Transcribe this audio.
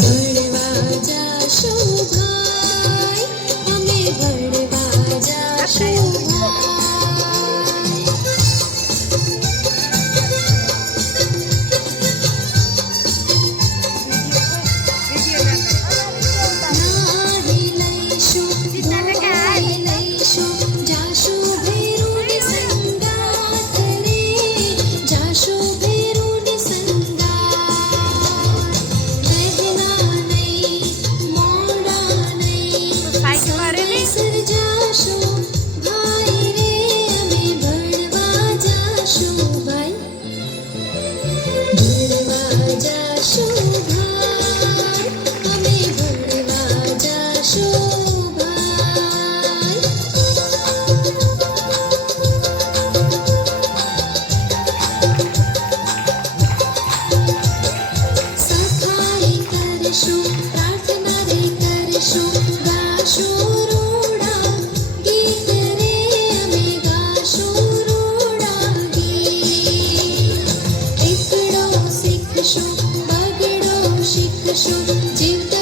ભણવા જાશું ભાઈ, અમે ભણવા જાશું ભાઈ. નાહી લઈશું, ધોઈ લઈશું, જાશું ભેરુની સંગાથ રે, જાશું ભેરુની સંગાથ. વહેલા નહીં, મોડા નહીં, સમયસર જાશું ભાઈ રે, અમે ભણવા જાશું ભાઈ. ભણવા જાશું ભાઈ, અમે ભણવા જાશું ભાઈ. સખાઈ કરીશું, પ્રાર્થના રે કરીશું, ગાશું રૂડા ગીત રે, અમે ગાશું રૂડા ગીત. એકડો શીખશું, બગડો શીખશું, જીવતો